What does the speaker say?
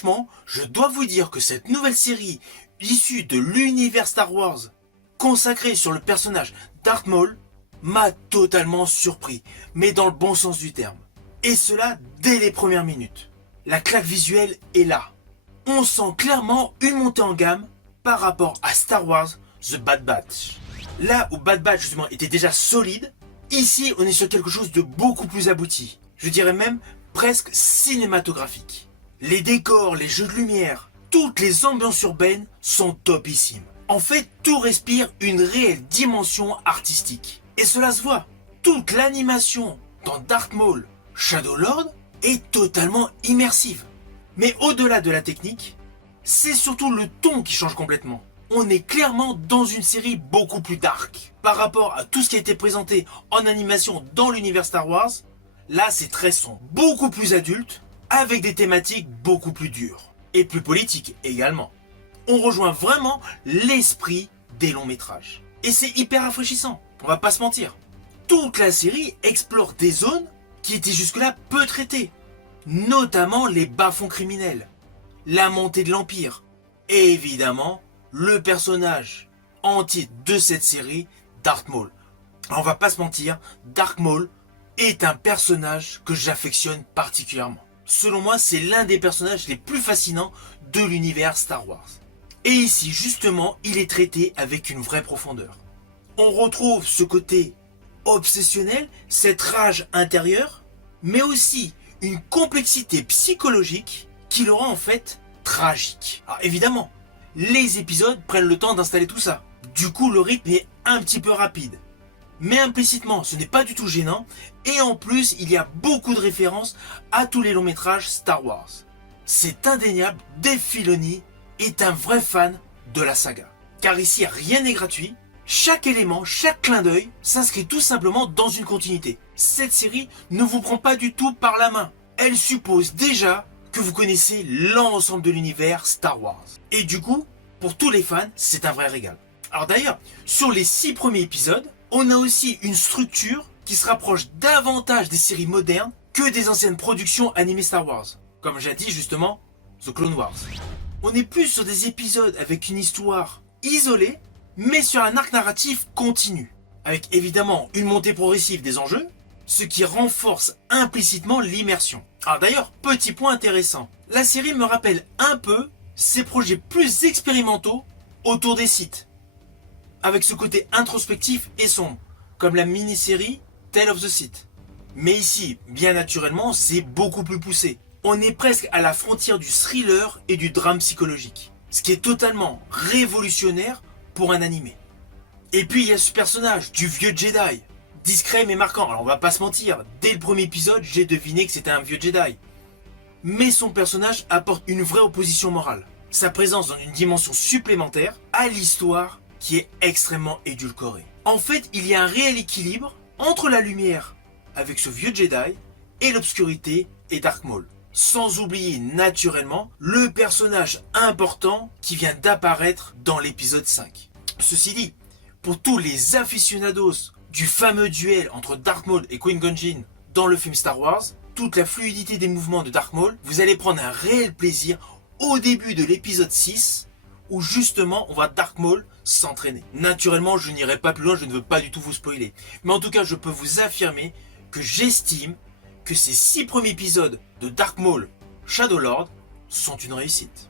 franchement, je dois vous dire que cette nouvelle série issue de l'univers Star Wars, consacrée sur le personnage Darth Maul, m'a totalement surpris, mais dans le bon sens du terme. Et cela dès les premières minutes. La claque visuelle est là. On sent clairement une montée en gamme par rapport à Star Wars The Bad Batch. Là où Bad Batch justement était déjà solide, ici on est sur quelque chose de beaucoup plus abouti. Je dirais même presque cinématographique. Les décors, les jeux de lumière, toutes les ambiances urbaines sont topissimes. En fait, tout respire une réelle dimension artistique. Et cela se voit. Toute l'animation dans Darth Maul, Shadow Lord est totalement immersive. Mais au-delà de la technique, c'est surtout le ton qui change complètement. On est clairement dans une série beaucoup plus dark. Par rapport à tout ce qui a été présenté en animation dans l'univers Star Wars, là c'est très sombre. Beaucoup plus adulte, avec des thématiques beaucoup plus dures. Et plus politiques également. On rejoint vraiment l'esprit des longs métrages. Et c'est hyper rafraîchissant, on va pas se mentir. Toute la série explore des zones qui étaient jusque-là peu traitées. Notamment les bas-fonds criminels, la montée de l'Empire, et évidemment, le personnage en titre de cette série, Darth Maul. On va pas se mentir, Darth Maul est un personnage que j'affectionne particulièrement. Selon moi, c'est l'un des personnages les plus fascinants de l'univers Star Wars. Et ici, justement, il est traité avec une vraie profondeur. On retrouve ce côté obsessionnel, cette rage intérieure, mais aussi une complexité psychologique qui le rend en fait tragique. Alors évidemment, les épisodes prennent le temps d'installer tout ça. Du coup, le rythme est un petit peu rapide. Mais implicitement, ce n'est pas du tout gênant. Et en plus, il y a beaucoup de références à tous les longs métrages Star Wars. C'est indéniable, Dave Filoni est un vrai fan de la saga. Car ici, rien n'est gratuit. Chaque élément, chaque clin d'œil s'inscrit tout simplement dans une continuité. Cette série ne vous prend pas du tout par la main. Elle suppose déjà que vous connaissez l'ensemble de l'univers Star Wars. Et du coup, pour tous les fans, c'est un vrai régal. Alors d'ailleurs, sur les 6 premiers épisodes, on a aussi une structure qui se rapproche davantage des séries modernes que des anciennes productions animées Star Wars. Comme j'ai dit justement, The Clone Wars. On est plus sur des épisodes avec une histoire isolée, mais sur un arc narratif continu. Avec évidemment une montée progressive des enjeux, ce qui renforce implicitement l'immersion. Alors d'ailleurs, petit point intéressant, la série me rappelle un peu ses projets plus expérimentaux autour des Sith, avec ce côté introspectif et sombre, comme la mini-série Tale of the Sith. Mais ici, bien naturellement, c'est beaucoup plus poussé. On est presque à la frontière du thriller et du drame psychologique, ce qui est totalement révolutionnaire pour un animé. Et puis il y a ce personnage du vieux Jedi, discret mais marquant. Alors on va pas se mentir, dès le premier épisode, j'ai deviné que c'était un vieux Jedi. Mais son personnage apporte une vraie opposition morale. Sa présence donne une dimension supplémentaire à l'histoire qui est extrêmement édulcorée. En fait, il y a un réel équilibre entre la lumière avec ce vieux Jedi et l'obscurité et Darth Maul. Sans oublier naturellement le personnage important qui vient d'apparaître dans l'épisode 5. Ceci dit, pour tous les aficionados du fameux duel entre Darth Maul et Qui-Gon Jinn dans le film Star Wars, toute la fluidité des mouvements de Darth Maul, vous allez prendre un réel plaisir au début de l'épisode 6 où justement on voit Darth Maul s'entraîner. Naturellement, je n'irai pas plus loin, je ne veux pas du tout vous spoiler. Mais en tout cas, je peux vous affirmer que j'estime que ces 6 premiers épisodes de Darth Maul Shadow Lord sont une réussite.